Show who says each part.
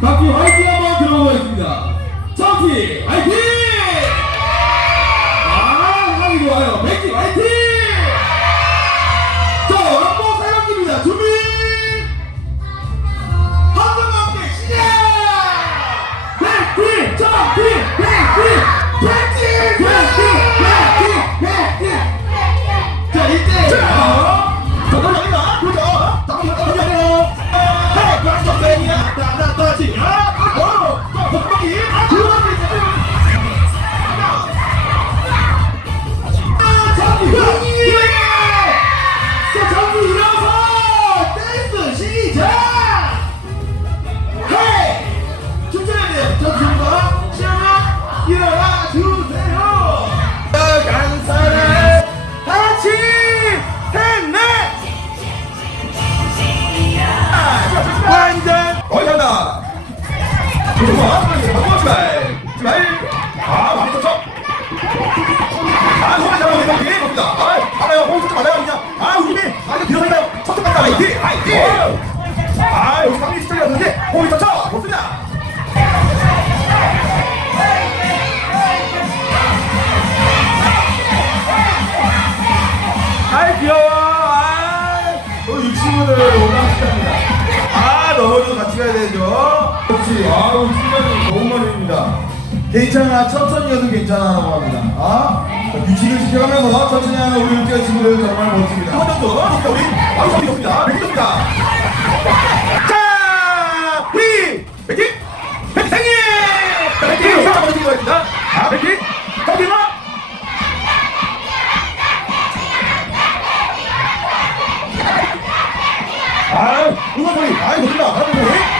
Speaker 1: 바퀴 화이팅 한번 들어보겠습니다. 청키 화이팅! 아, 하기 좋아요. 백기 화이팅! 자, 한번 사랑입니다. 준비! 한번과 함께 시작! 백기! 청키! 백기! 백기! 아, 우리 아, 이거 들어가요. 첫째 간다. 이 친구들 오감시합니다. 합니다. 괜찮아, 천천히 해도 괜찮아라고 합니다. 아? 자, 규칙을 지켜가면서 천천히 하는 우리 육지가 친구들 정말 멋집니다. 한 번 더, 한번 우리 바로 믿습니다. 아, 네, 믿습니다. 자, 비! 백기! 백상이! 백기! 한번 뛰겠습니다. 아, 백기! 백기마! 아, 누가 소리? 아이, 못한다. 하나, 둘, 셋.